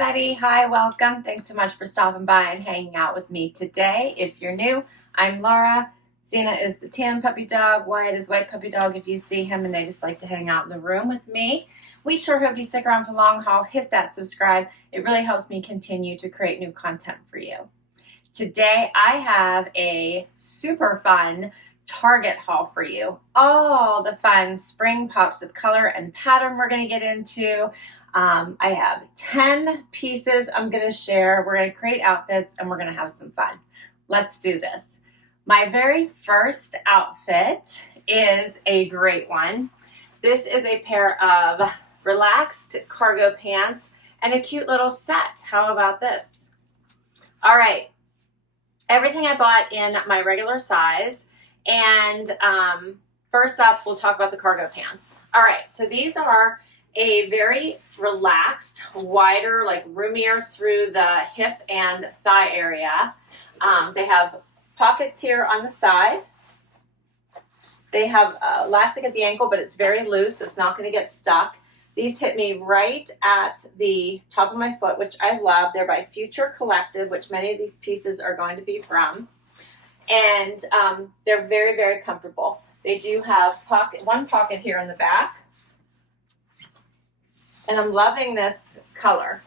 everybody. Hi, welcome. Thanks so much for stopping by and hanging out with me today. If you're new, I'm Laura. Sienna is the tan puppy dog. Wyatt is white puppy dog if you see him and they just like to hang out in the room with me. We sure hope you stick around for the long haul. Hit that subscribe. It really helps me continue to create new content for you. Today I have a super fun Target haul for you. All the fun spring pops of color and pattern we're going to get into. I have 10 pieces I'm going to share. We're going to create outfits and we're going to have some fun. Let's do this. My very first outfit is a great one. This is a pair of relaxed cargo pants and a cute little set. How about this? All right. Everything I bought in my regular size. And first up, we'll talk about the cargo pants. All right. So these are a very relaxed, wider, like roomier through the hip and thigh area. They have pockets here on the side. They have elastic at the ankle, but it's very loose. So it's not going to get stuck. These hit me right at the top of my foot, which I love. They're by Future Collective, which many of these pieces are going to be from. And they're very, very comfortable. They do have one pocket here in the back. And I'm loving this color.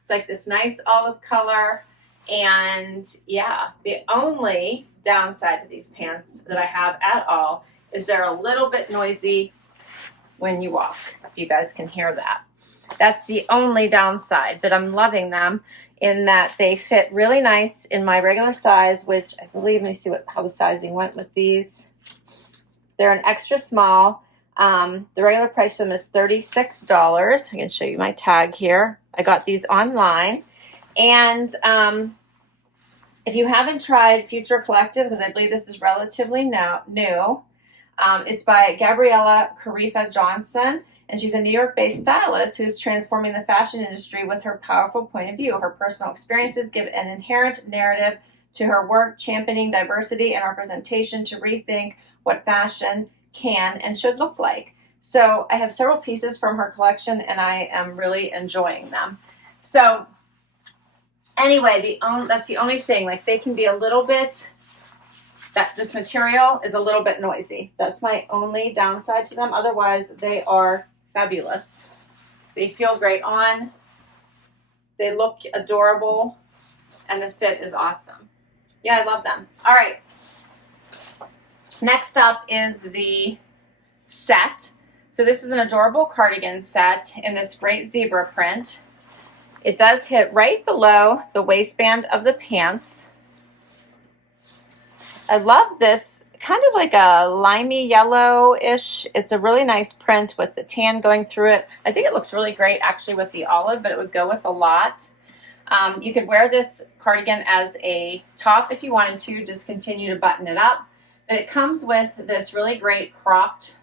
It's like this nice olive color. And yeah, the only downside to these pants that I have at all is they're a little bit noisy when you walk, if you guys can hear that. That's the only downside, but I'm loving them in that they fit really nice in my regular size, which I believe, let me see how the sizing went with these. They're an extra small. The regular price for them is $36. I can show you my tag here. I got these online. And if you haven't tried Future Collective, because I believe this is relatively new, it's by Gabriella Carifa Johnson. And she's a New York-based stylist who's transforming the fashion industry with her powerful point of view. Her personal experiences give an inherent narrative to her work, championing diversity and representation to rethink what fashion can and should look like. So I have several pieces from her collection and I am really enjoying them. So anyway, that's the only thing. Like they can be a little bit, this material is a little bit noisy. That's my only downside to them. Otherwise, they are fabulous. They feel great on. They look adorable and the fit is awesome. Yeah, I love them. All right. Next up is the set. So this is an adorable cardigan set in this great zebra print. It does hit right below the waistband of the pants. I love this, kind of like a limey yellow-ish. It's a really nice print with the tan going through it. I think it looks really great actually with the olive, but it would go with a lot. You could wear this cardigan as a top if you wanted to, just continue to button it up. But it comes with this really great cropped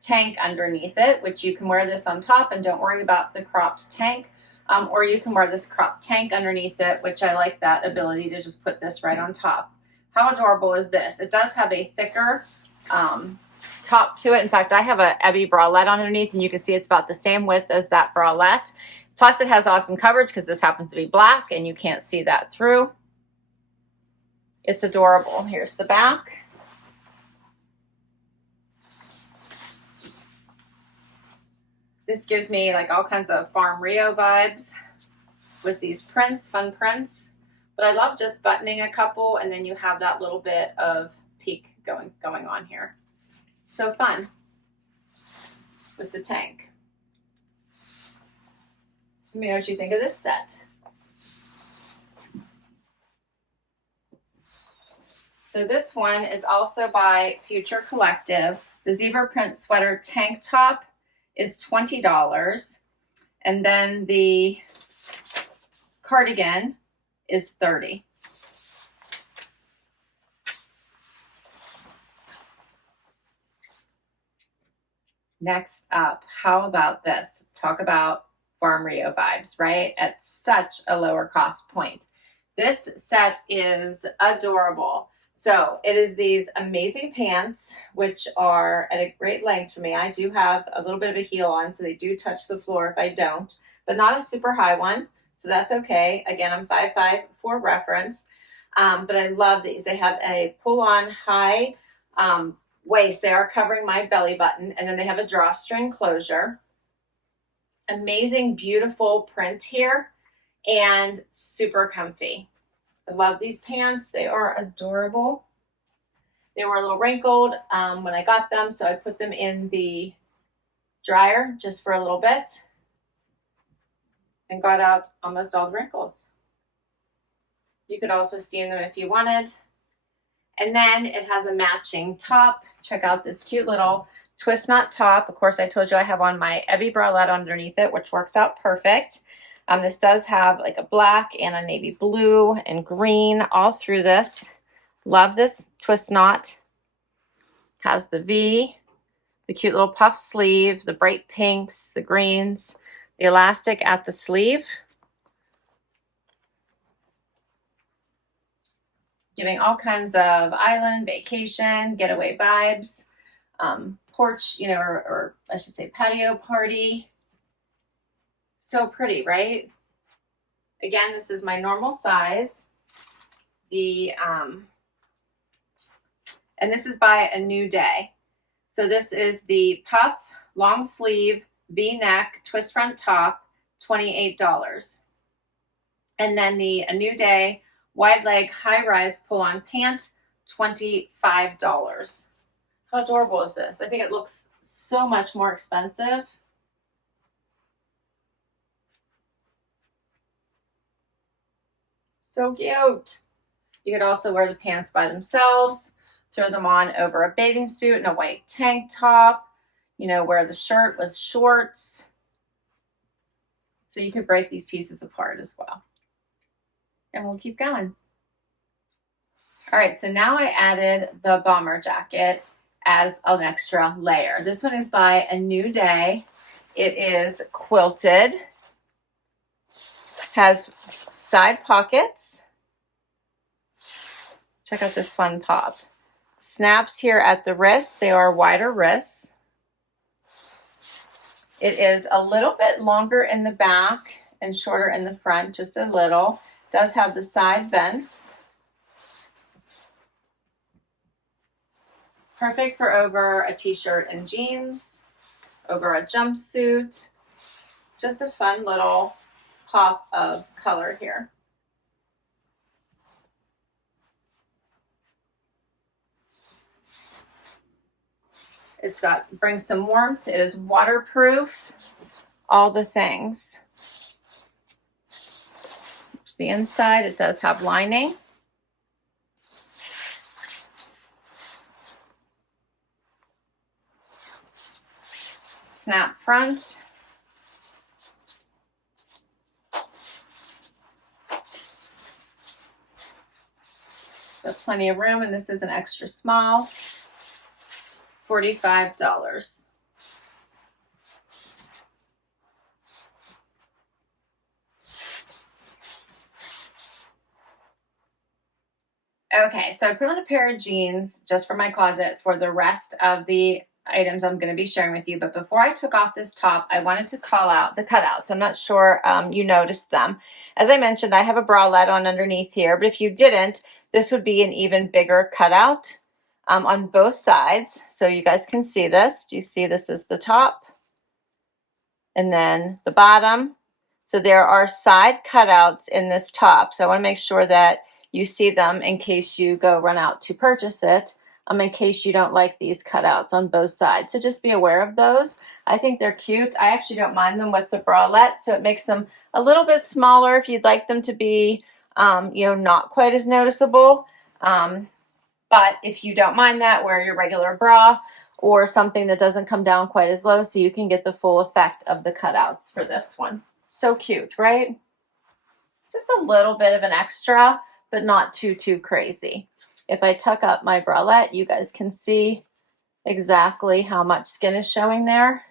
tank underneath it, which you can wear this on top and don't worry about the cropped tank. Or you can wear this cropped tank underneath it, which I like that ability to just put this right on top. How adorable is this? It does have a thicker top to it. In fact, I have a CABI bralette underneath and you can see it's about the same width as that bralette. Plus it has awesome coverage because this happens to be black and you can't see that through. It's adorable. Here's the back. This gives me like all kinds of Farm Rio vibes with these prints, fun prints. But I love just buttoning a couple and then you have that little bit of peak going on here. So fun with the tank. Let me know what you think of this set. So this one is also by Future Collective. The zebra print sweater tank top is $20. And then the cardigan is $30. Next up, how about this? Talk about Farm Rio vibes, right? At such a lower cost point. This set is adorable. So it is these amazing pants, which are at a great length for me. I do have a little bit of a heel on, so they do touch the floor if I don't, but not a super high one. So that's okay. Again, I'm 5'5" for reference. But I love these. They have a pull-on high waist. They are covering my belly button. And then they have a drawstring closure. Amazing, beautiful print here. And super comfy. I love these pants. They are adorable. They were a little wrinkled when I got them, so I put them in the dryer just for a little bit and got out almost all the wrinkles. You could also steam them if you wanted. And then it has a matching top. Check out this cute little twist knot top. Of course, I told you I have on my CABI bralette underneath it, which works out perfect. This does have like a black and a navy blue and green all through this. Love this twist knot. Has the V, the cute little puff sleeve, the bright pinks, the greens, the elastic at the sleeve. Giving all kinds of island, vacation, getaway vibes, porch, you know, or I should say patio party. So pretty, right? Again, this is my normal size. And this is by A New Day. So this is the puff, long sleeve, V-neck, twist front top, $28. And then the A New Day wide leg high rise pull on pant, $25. How adorable is this? I think it looks so much more expensive. So cute. You could also wear the pants by themselves, throw them on over a bathing suit and a white tank top, you know, wear the shirt with shorts. So you could break these pieces apart as well. And we'll keep going. All right, so now I added the bomber jacket as an extra layer. This one is by A New Day. It is quilted, has side pockets. Check out this fun pop. Snaps here at the wrist. They are wider wrists. It is a little bit longer in the back and shorter in the front, just a little. Does have the side vents. Perfect for over a t-shirt and jeans, over a jumpsuit. Just a fun little pop of color here. It's brings some warmth. It is waterproof. All the things. The inside, it does have lining. Snap front. Got plenty of room, and this is an extra small. $45. Okay, so I put on a pair of jeans just for my closet for the rest of the items I'm going to be sharing with you. But before I took off this top, I wanted to call out the cutouts. I'm not sure you noticed them. As I mentioned, I have a bralette on underneath here, but if you didn't, this would be an even bigger cutout on both sides. So you guys can see this. Do you see this is the top and then the bottom? So there are side cutouts in this top. So I want to make sure that you see them in case you go run out to purchase it, in case you don't like these cutouts on both sides. So just be aware of those. I think they're cute. I actually don't mind them with the bralette, so it makes them a little bit smaller if you'd like them to be, you know, not quite as noticeable. But if you don't mind that, wear your regular bra or something that doesn't come down quite as low so you can get the full effect of the cutouts for this one. So cute, right? Just a little bit of an extra, but not too crazy. If I tuck up my bralette, you guys can see exactly how much skin is showing there.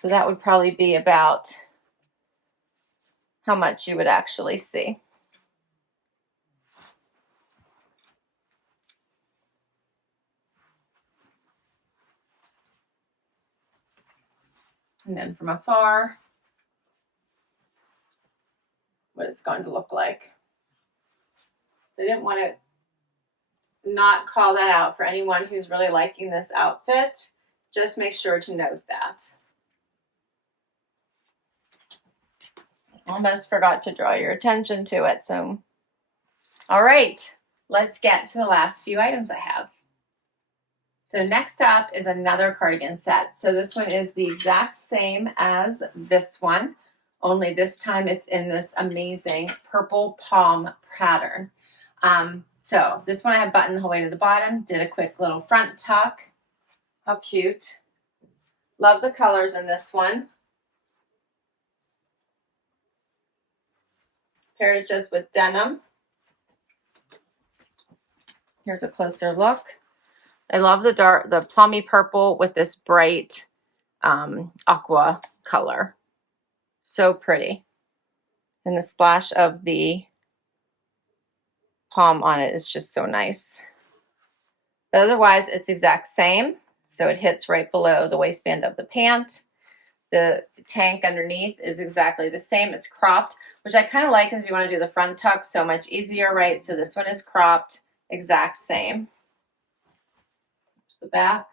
So that would probably be about how much you would actually see. And then from afar, what it's going to look like. So I didn't want to not call that out for anyone who's really liking this outfit. Just make sure to note that. Almost forgot to draw your attention to it. So, all right, let's get to the last few items I have. So next up is another cardigan set. So this one is the exact same as this one, only this time it's in this amazing purple palm pattern. So this one I have buttoned the whole way to the bottom, did a quick little front tuck. How cute. Love the colors in this one. Paired it just with denim. Here's a closer look. I love the plummy purple with this bright aqua color. So pretty. And the splash of the palm on it is just so nice. But otherwise, it's exact same. So it hits right below the waistband of the pant. The tank underneath is exactly the same. It's cropped, which I kind of like because if you want to do the front tuck, so much easier, right? So this one is cropped, exact same. The back.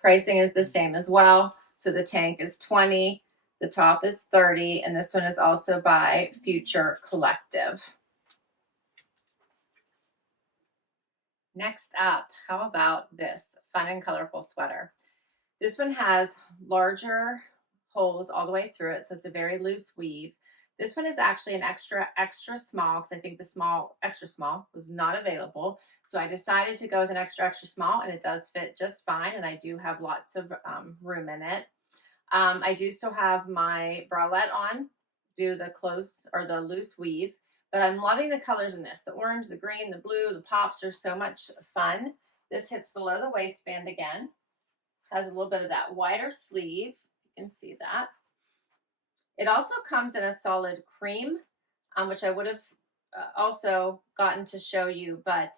Pricing is the same as well. So the tank is $20, the top is $30, and this one is also by Future Collective. Next up, how about this fun and colorful sweater? This one has larger holes all the way through it, so it's a very loose weave. This one is actually an extra small because I think the extra small was not available. So I decided to go with an extra small, and it does fit just fine, and I do have lots of room in it. I do still have my bralette on due to the close or the loose weave, but I'm loving the colors in this. The orange, the green, the blue, the pops are so much fun. This hits below the waistband again. Has a little bit of that wider sleeve. You can see that. It also comes in a solid cream, which I would have also gotten to show you, but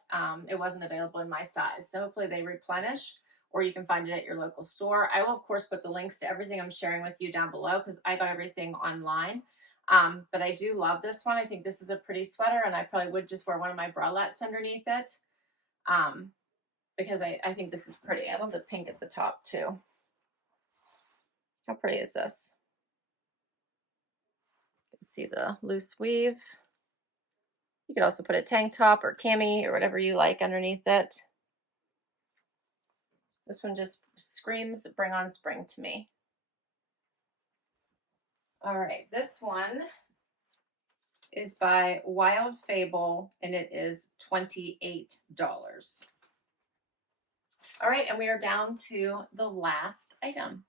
it wasn't available in my size. So hopefully they replenish, or you can find it at your local store. I will, of course, put the links to everything I'm sharing with you down below because I got everything online. But I do love this one. I think this is a pretty sweater, and I probably would just wear one of my bralettes underneath it because I think this is pretty. I love the pink at the top, too. How pretty is this? You can see the loose weave. You could also put a tank top or cami or whatever you like underneath it. This one just screams bring on spring to me. All right, this one is by Wild Fable, and it is $28. All right, and we are down to the last item.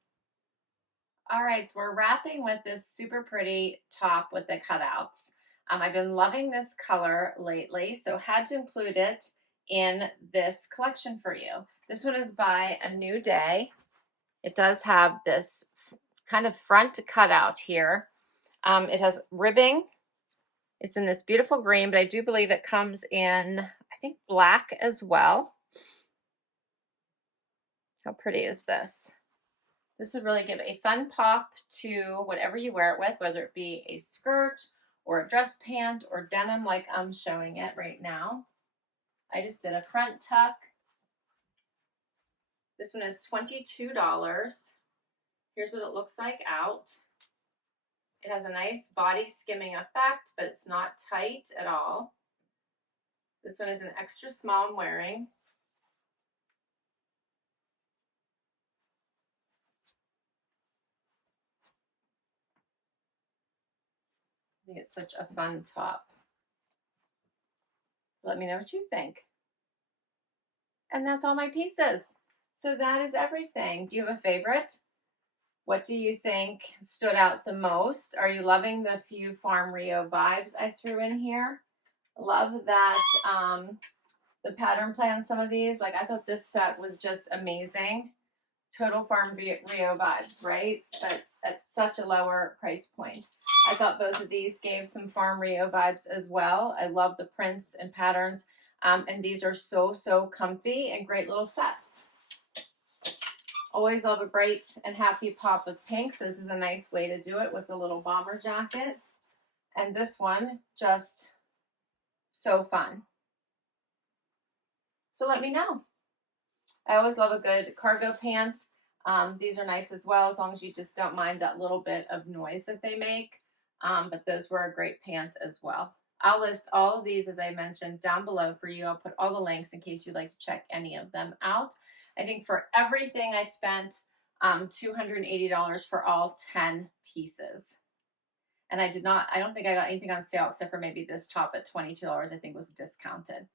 All right, so we're wrapping with this super pretty top with the cutouts. I've been loving this color lately, so had to include it in this collection for you. This one is by A New Day. It does have this kind of front cutout here. It has ribbing. It's in this beautiful green, but I do believe it comes in, I think, black as well. How pretty is this? This would really give a fun pop to whatever you wear it with, whether it be a skirt or a dress pant or denim like I'm showing it right now. I just did a front tuck. This one is $22. Here's what it looks like out. It has a nice body skimming effect, but it's not tight at all. This one is an extra small I'm wearing. I think it's such a fun top. Let me know what you think. And that's all my pieces. So that is everything. Do you have a favorite? What do you think stood out the most? Are you loving the few Farm Rio vibes I threw in here? Love that the pattern play on some of these. Like, I thought this set was just amazing. Total Farm Rio vibes, right? But at such a lower price point. I thought both of these gave some Farm Rio vibes as well. I love the prints and patterns. And these are so comfy and great little sets. Always love a bright and happy pop of pinks. This is a nice way to do it with a little bomber jacket. And this one, just so fun. So let me know. I always love a good cargo pant. These are nice as well, as long as you just don't mind that little bit of noise that they make. But those were a great pant as well. I'll list all of these, as I mentioned, down below for you. I'll put all the links in case you'd like to check any of them out. I think for everything I spent $280 for all 10 pieces. And I don't think I got anything on sale except for maybe this top at $22, I think was discounted.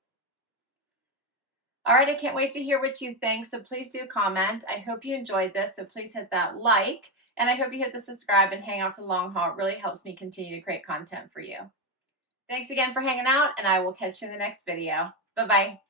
All right, I can't wait to hear what you think, so please do comment. I hope you enjoyed this, so please hit that like, and I hope you hit the subscribe and hang out for the long haul. It really helps me continue to create content for you. Thanks again for hanging out, and I will catch you in the next video. Bye-bye.